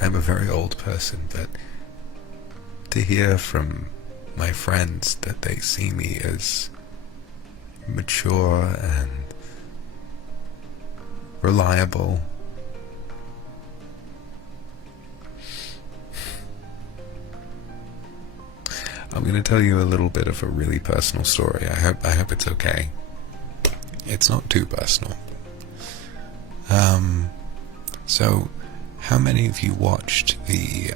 I'm a very old person, but to hear from my friends that they see me as mature and reliable, I'm going to tell you a little bit of a really personal story. I hope it's okay. It's not too personal. So how many of you watched the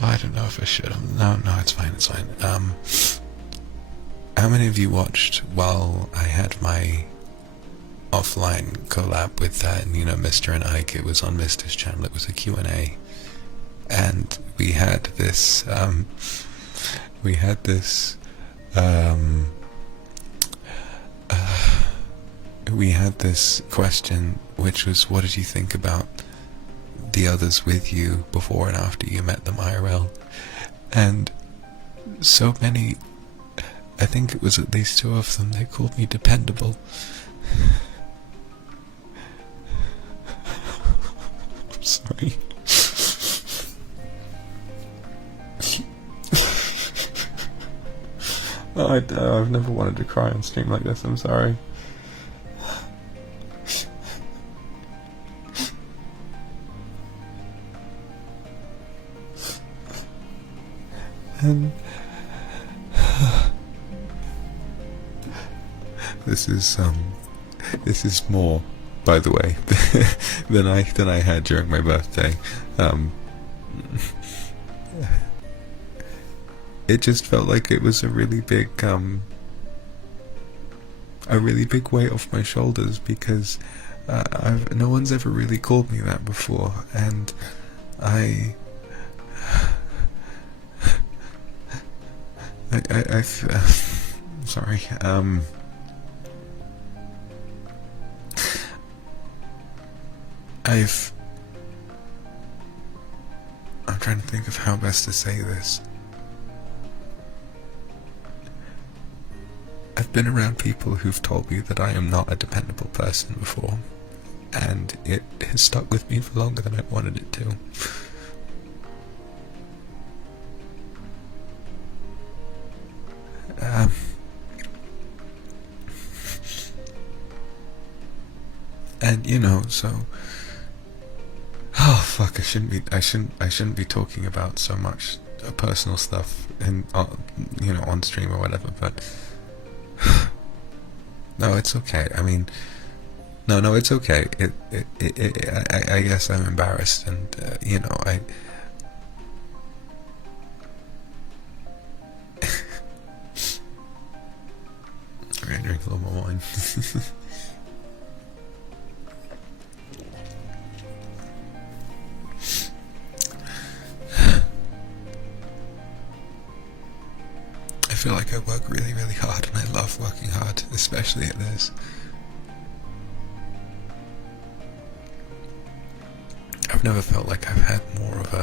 I don't know if I should. No, it's fine. How many of you watched while I had my offline collab with Mr. and Ike? It was on Mr's channel. It was a Q&A, and we had this question, which was, what did you think about the others with you before and after you met them IRL? And so many, I think it was at least 2 of them, they called me dependable. I'm sorry. I've never wanted to cry on stream like this, I'm sorry. And this is more, by the way, than I had during my birthday. It just felt like it was a really big weight off my shoulders, because no one's ever really called me that before, and sorry. I'm trying to think of how best to say this. I've been around people who've told me that I am not a dependable person before, and it has stuck with me for longer than I wanted it to. And so, oh fuck, I shouldn't be talking about so much personal stuff and on stream or whatever, but no, it's okay. I mean, no, it's okay. I guess I'm embarrassed, and I'm gonna drink a little more wine. I feel like I work really, really hard, and I love working hard, especially at this. I've never felt like I've had more of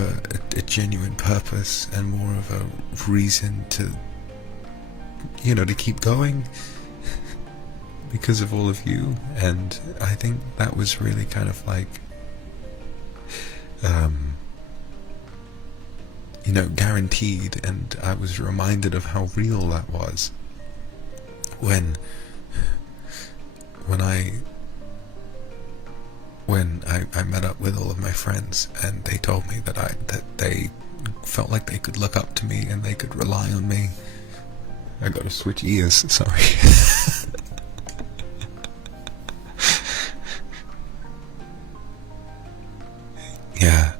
a genuine purpose and more of a reason to keep going because of all of you. And I think that was really kind of like guaranteed, and I was reminded of how real that was when I met up with all of my friends, and they told me that they felt like they could look up to me and they could rely on me. I gotta switch ears, sorry. Yeah,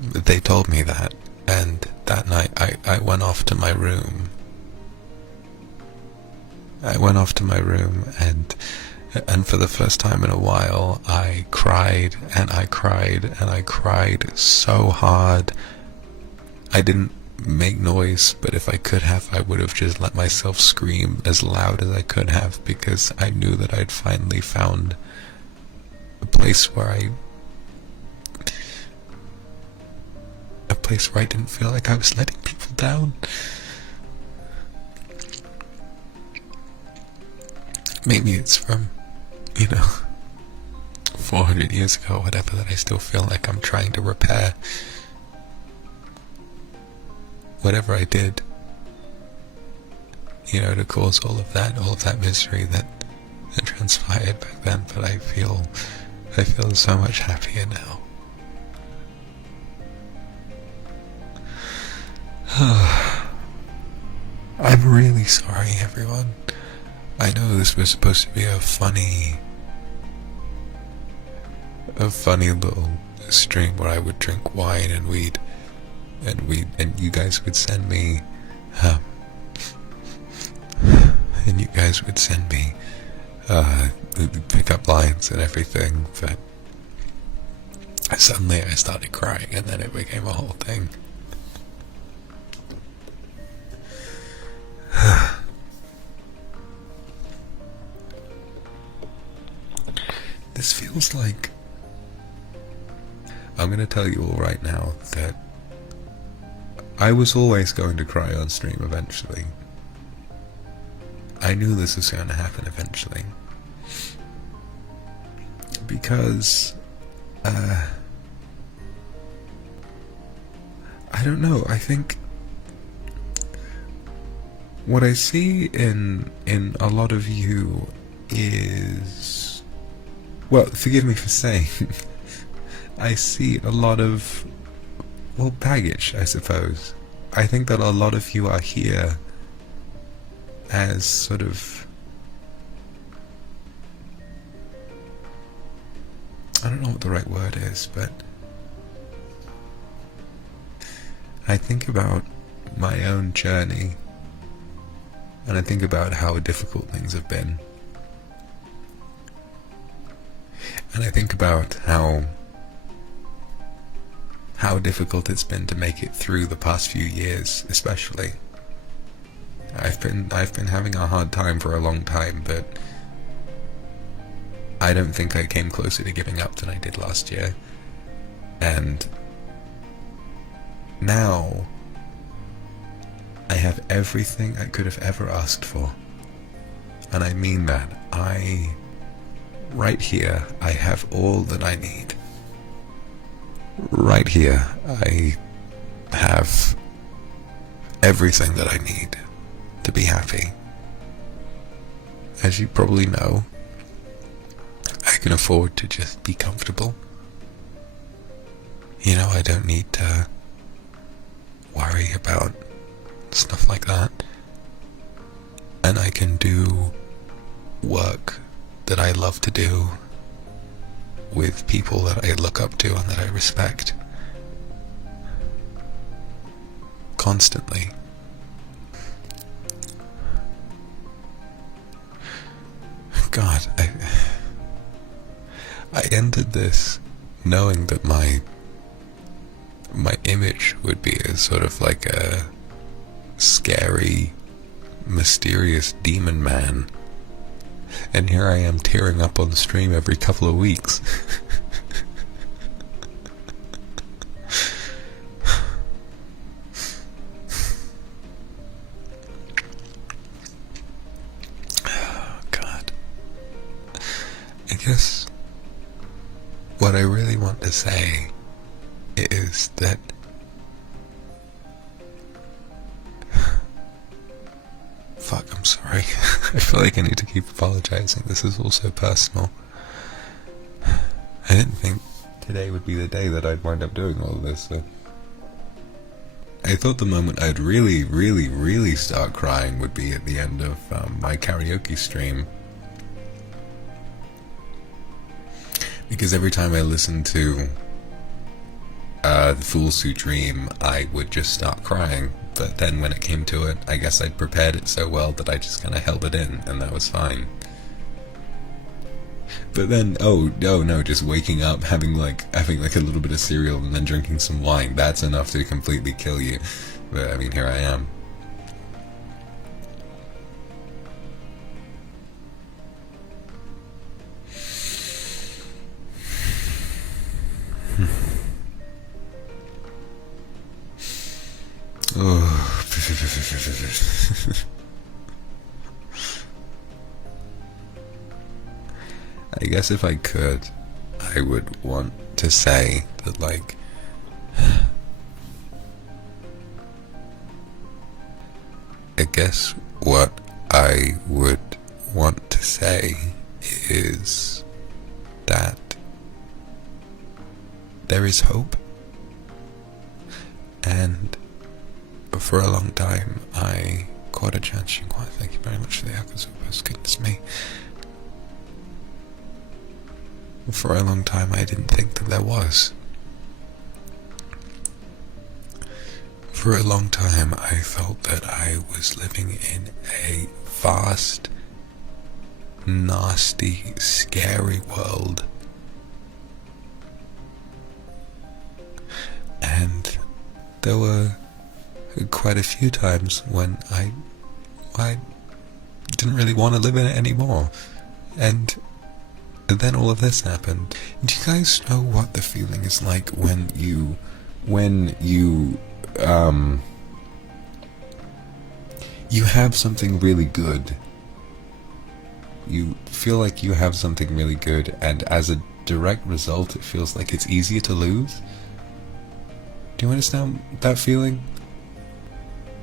they told me that, and that night I went off to my room. And for the first time in a while, I cried and I cried and I cried so hard. I didn't make noise, but if I could have, I would have just let myself scream as loud as I could have, because I knew that I'd finally found a place where place where I didn't feel like I was letting people down. Maybe it's from, 400 years ago or whatever, that I still feel like I'm trying to repair whatever I did, to cause all of that misery that transpired back then. But I feel so much happier now. I'm really sorry, everyone. I know this was supposed to be a funny little stream where I would drink wine and you guys would send me pick up lines and everything, but suddenly I started crying and then it became a whole thing. This feels like, I'm going to tell you all right now that I was always going to cry on stream eventually. I knew this was going to happen eventually. Because, I don't know, I think what I see in a lot of you is, well, forgive me for saying, I see a lot of, baggage, I suppose. I think that a lot of you are here as sort of, I don't know what the right word is, but I think about my own journey, and I think about how difficult things have been. And I think about how difficult it's been to make it through the past few years, especially. I've been having a hard time for a long time, but I don't think I came closer to giving up than I did last year. And now I have everything I could have ever asked for. And I mean that. Right here, I have all that I need. Right here, I have everything that I need to be happy. As you probably know, I can afford to just be comfortable. I don't need to worry about stuff like that. And I can do work that I love to do with people that I look up to and that I respect constantly. God, I ended this knowing that my image would be as sort of like a scary, mysterious demon man. And here I am tearing up on the stream every couple of weeks. Oh, God. I guess what I really want to say is that fuck, I'm sorry. I feel like I need to keep apologizing. This is all so personal. I didn't think today would be the day that I'd wind up doing all of this, so. I thought the moment I'd really, really, really start crying would be at the end of my karaoke stream. Because every time I listened to The Fools Who Dream, I would just start crying. But then when it came to it, I guess I'd prepared it so well that I just kind of held it in, and that was fine. But then, oh no, just waking up, having like a little bit of cereal and then drinking some wine, that's enough to completely kill you. But I mean, here I am. I guess if I could, I would want to say that, like, I guess what I would want to say is that there is hope, and for a long time I caught a chance. Thank you very much for the Akazupas, goodness me. For a long time I didn't think that there was. For a long time I felt that I was living in a vast, nasty, scary world. And there were quite a few times when I didn't really want to live in it anymore. And then all of this happened. Do you guys know what the feeling is like when you have something really good? You feel like you have something really good, and as a direct result it feels like it's easier to lose. Do you understand that feeling?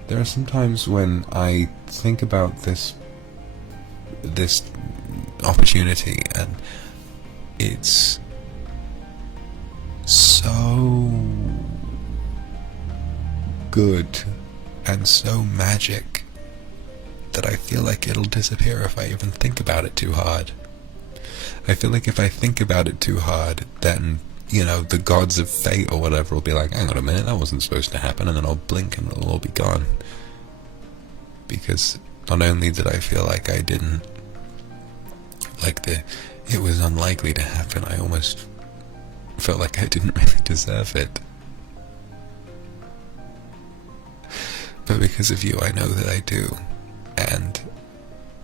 There are some times when I think about this opportunity, and it's so good and so magic that I feel like it'll disappear if I even think about it too hard. I feel like if I think about it too hard, then, you know, the gods of fate or whatever will be like, hang on a minute, that wasn't supposed to happen, and then I'll blink and it'll all be gone. Because not only did I feel like I didn't, it was unlikely to happen, I almost felt like I didn't really deserve it. But because of you, I know that I do, and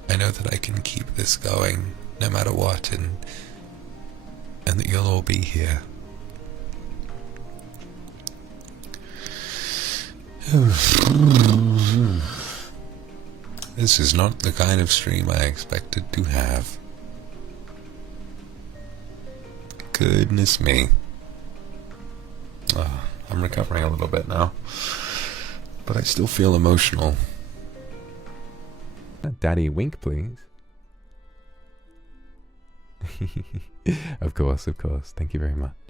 I know that I can keep this going no matter what, and that you'll all be here. This is not the kind of stream I expected to have. Goodness me. I'm recovering a little bit now, but I still feel emotional. Daddy, wink, please. Of course. Thank you very much.